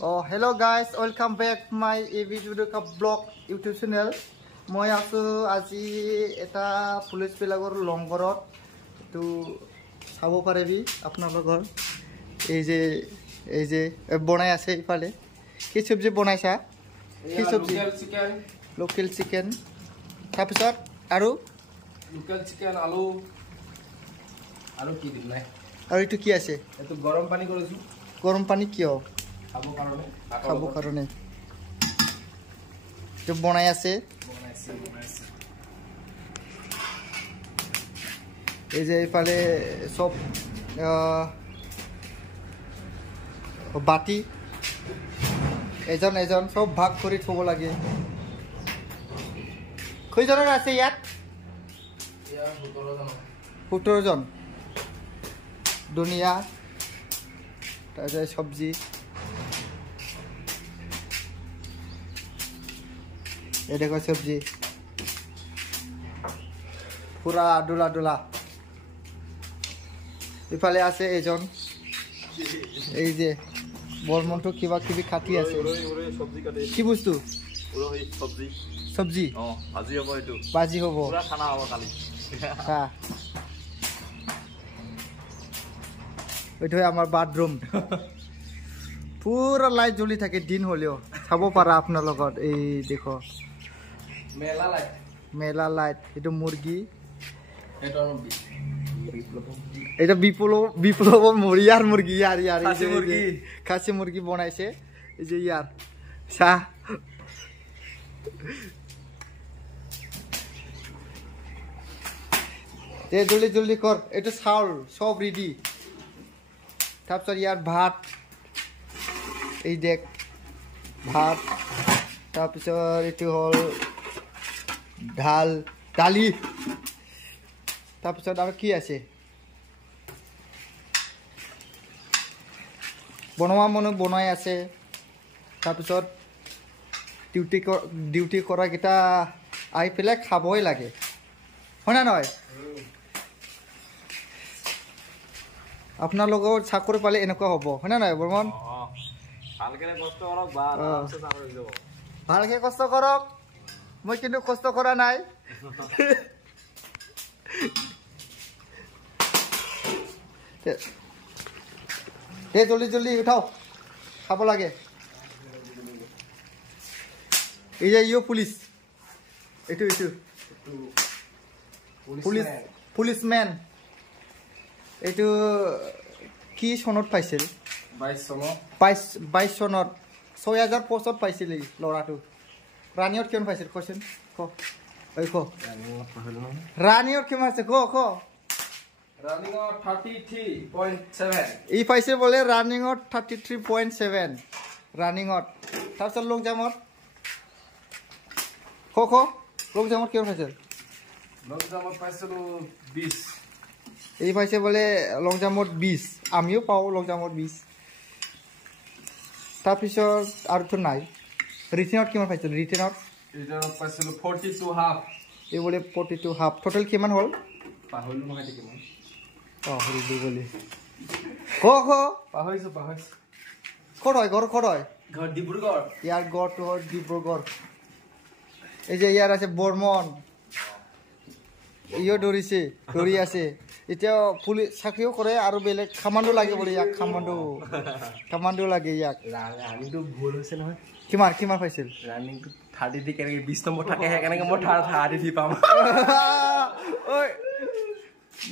Oh, hello guys, welcome back my video ka blog YouTube channel. Moi asu aji eta police bilagor longborot to sabo parebi apnalogor এই যে বনাই আছে ইফালে কি সবজি বনাইছা কি সবজি লোকাল চিকেন তাৰপিছত আৰু লোকাল চিকেন আলু আৰু কি দিম নাই আৰু এটো কি আছে এটো গৰম পানী কৰিছো গৰম পানী কিয় খাবো কাৰণে যে বনাই আছে এই যে ইফালে সব বাটি এজন সব ভাগ কৰি থব লাগে কয়জনৰ আছে ইয়াত 17 জন দুনিয়া তাজা সবজি এই দেখো সবজি পুরা ডুলা ইফালে আছে এজন এই যে বলমন্টো কিবা কিবি খাটি আছে সবজি কাটে কি বস্তু ওই সবজি ভাজি হ'ব এটো ভাজি হ'ব পুরা খানা হ'ব কালি হ্যাঁ এটো আমার বাথরুম পুরা লাইট জ্বলি থাকে দিন হলেও চাব পারা আপনার লগত এই দেখো মেলা লাইট এটো মুরগি এটা বিপ্লব মরিয়ার মুরগি ইয়ার খাসি মুরগি বনাইছে এই যে ইয়ার সা তে জলদি কর এটা চাউল সব রেডি তাৰপিছত ইয়াৰ ভাত এই দেখ ভাত তাৰপিছত এটো হল দালি তাৰপিছত আৰু কি আছে বনোৱা মনো বনাই আছে তাৰপিছত ডিউটি কৰা কিটা আই পেলাই খাবই লাগে হয় না নহয় আপনাৰ লোক চাকৰি পালে এনেকুৱা হব হয় না নহয় বৰ্মন ভালকে কষ্ট কৰক মই কিন্তু কষ্ট কৰা নাই তে জলদি উঠাও খাব লাগে এই যে ইও পুলিশ এটো পুলিশম্যান এইটো কি সনত পাইছিল 22 সনত 6000 পোস্টত পাইছিল লৰাটো ৰানিয়ত কিমান পাইছিল কোৱেশ্চন ৰানিয়ত কিমান আছে ৰানিঙত 33.7 ই পাইছে বলে ৰানিঙত 33.7 ৰানিঙত তাৰপিছত লং জাম্পত লং জাম্পত কিমান পাইছিল লং জাম্পত পাইছিল 20 এই পাইছে বলে লং জাম্পত 20 আমিও পাও লং জাম্পত 20 তাৰপিছত আৰু তো নাই ৰিটেনত কিমান পাইছিল ৰিটেনত পাইছিল 42 হাফ এই বলে 42 হাফ টোটাল কিমান হল পাহৰিলো নহয় কিমান পাহৰিলো বলে পাহৰিছো ক'ত হয় ঘৰ ডিব্ৰুগড় ইয়াৰ ঘৰটো হ'ল ডিব্ৰুগড় এই যে ইয়াৰ আছে বৰ্মন ইও দৌৰি আছে এতিয়া পুলিচ চাকৰিও কৰে আৰু বেলেগ কামাণ্ডো লাগে বলে ইয়াক কামাণ্ডো লাগে ইয়াক ৰানিংটো ভুল হৈছে নহয় কিমান পাইছিল ৰানিংটো 30 দি কেনেকে 20 নম্বৰ থাকে কেনেকে মই 30 দি পাম ওই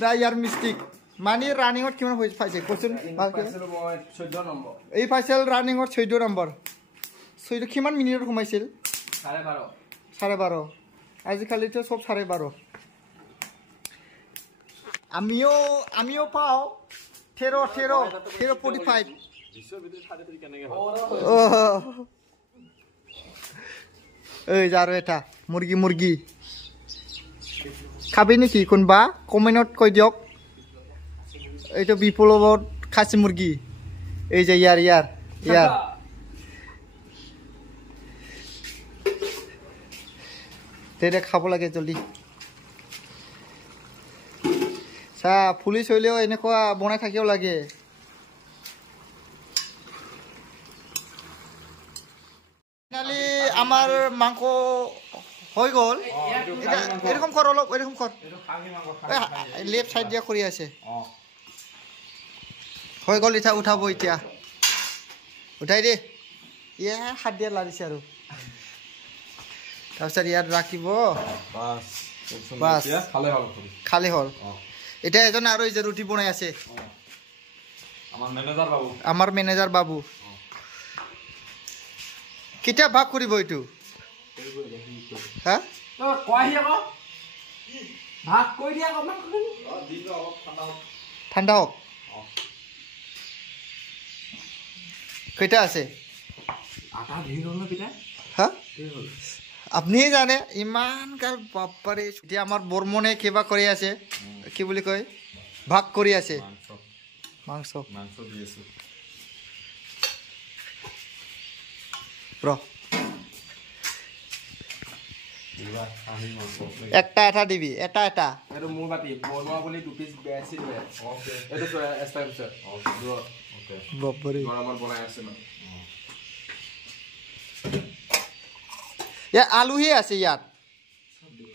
না ইয়াৰ মিস্টেক মানে ৰানিংত কিমান পাইছে কোৱেশ্চন পাইছিল মই 14 নম্বৰ এই পাইছিল ৰানিংত 14 নম্বৰ 14 কিমান মিনিটত ঘুমাইছিল 12:30 আজিকালি তো সব 12:30 আমিও পাও 13:45 এই যাৰো এটা মুৰ্গী খাবি নেকি কোনবা কমেন্টত কৈ দিয়ক এইটো বিপ্লৱত খাসি মুৰ্গী এই যে ইয়াৰ তেৰে খাব লাগে জলদি চা পুলিচ হইলেও এনেকুৱা বনাই থাকিও লাগে আমাৰ মাংস হৈ গ'ল এৰকম কৰ অলপ এৰকম কৰ লেফট সাইড দিয়া কৰি আছে হৈ গ'ল ইটা উঠাব এতিয়া উঠাই দে ইয়া হাত দিয়া লাগিছে আৰু তাৰপিছত ইয়াত ৰাখিব বাস খালে হল এতিয়া এজন আৰু এই যে ৰুটি বনাই আছে আমাৰ মেনেজাৰ বাবু কেতিয়া ভাগ কৰিব এইটো হা ঠাণ্ডা হোক কেইটা আছে হা আপনি জানে ইমান কাল বাপারে এতিয়া আমার বর্মনে কিবা কৰি আছে কি বুলি কয় ভাগ কৰি আছে মাংস দি আছে ব্ৰো একটা এটা দিবি এটা এটা এটো মোৰ বাতি বনোৱা বুলি 2 পিস বেছি দিলে ওকে এটো এক্সট্ৰা আছে ওকে বাপাৰে গৰমৰ বনাই আছে না ইয়া আলুহে আছে ইয়াত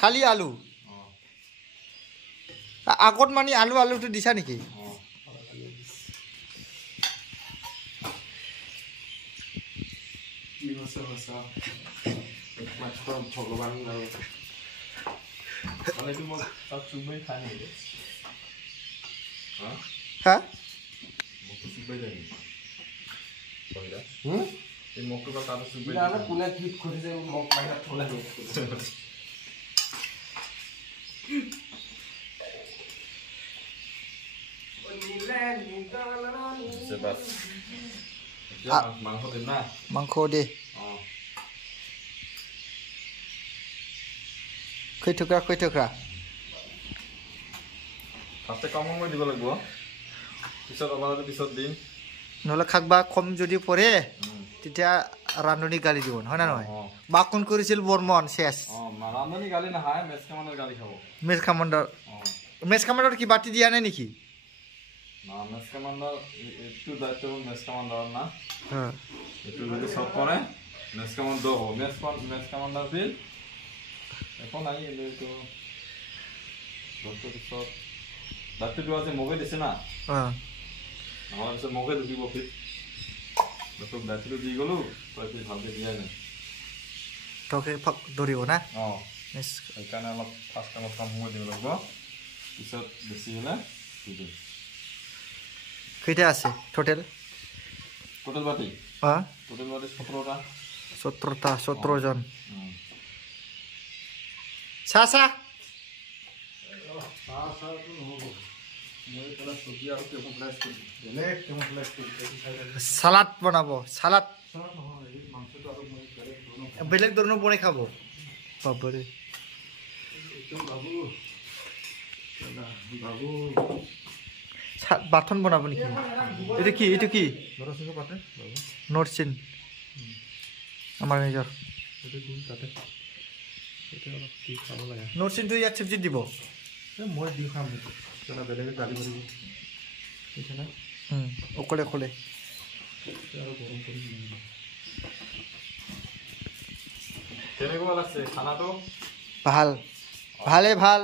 খালি আলু আগত মানে আলুটো দিছা নেকি কি হৈছে মাত্ৰ ভগৱান আৰু মানে তুমি তাত চুবই খাই নেকি হা মোক চুবই যায় কইলা এই মকটো তাত চুবই না কোনে ক্লিক কৰিছে মোক পাইনা থলা মাংস দে কই টুকৰা ফাৰ্ষ্টে কম মই দিব লাগিব পিছত অবাৰতে পিছত দিম নহলে খাকবা কম যদি পৰে তেতিয়া ৰান্ধনি গালি দিব হয় না নহয় বাকন কৰিছিল বৰ্মন শেষ ৰান্ধনি গালি নহয় মেচ কামাণ্ডৰ কি বাতি দিয়া নাই নেকি মেচ কামাণ্ডৰ এইটো দায়িত্ব মেচ কামাণ্ডৰ না এইটো যদি সব কৰে মেচ কামাণ্ডৰ মেচ কামাণ্ডৰ ফিল এখন আহি এইটো পিছত দায়িত্বটো আছে মোকে দিছে না আমার পিছত মোকে দিব ফিল তোক দায়িত্বটো দি গলো তই ভালকে দিয়া নাই তোকে ধৰিব না সেইকাৰণে অলপ ফাৰ্ষ্ট টাইমত কাম সময় দিব লাগিব পিছত বেছি হ'লে দি দিম কেইটা আছে টোটেল বাতি টোটেল বাতি 17 জন চাচা সালাদ বনাব সালাদ বেলেগ ধৰণৰ বনাই খাব বাবৰে বাথন বনাব নেকি এইটো কি নৰচিন আমাৰ নিজৰ নৰচিনটো ইয়াত চব্জি দিব মই দি খাম বেলেগে গালি কৰিব অকলে কেনেকুৱা লাগছে খানাটো ভালে ভাল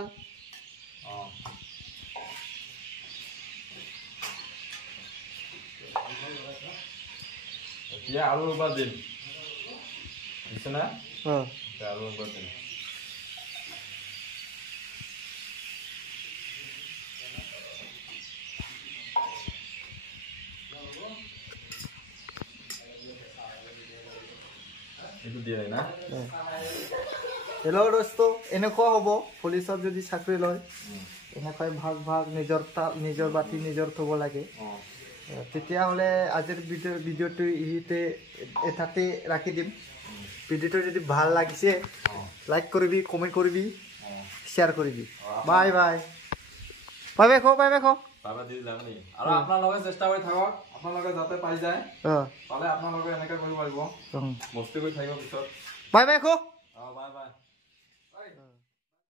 এতিয়া আৰু এবাৰ দিম দিছে না আৰু এবাৰ দিম এইটো দিয়ে না হেল্ল' দোস্ত এনেকুৱা হ'ব পুলিচত যদি চাকৰি লয় এনেকৈ ভাগ নিজৰ বাতি নিজৰ থ'ব লাগে তেতিয়াহ'লে আজিৰ ভিডিঅ'টো এটাতে ৰাখি দিম ভিডিঅ'টো যদি ভাল লাগিছে লাইক কৰিবি কমেণ্ট কৰিবি শ্বেয়াৰ কৰিবি বাই খো আৰু আপোনালোকে চেষ্টা কৰি থাকক আপোনালোকে যাতে পাই যায় পালে আপোনালোকে এনেকৈ কৰিব পাৰিব মস্তি কৰি থাকিব পিছত বাই খো বাই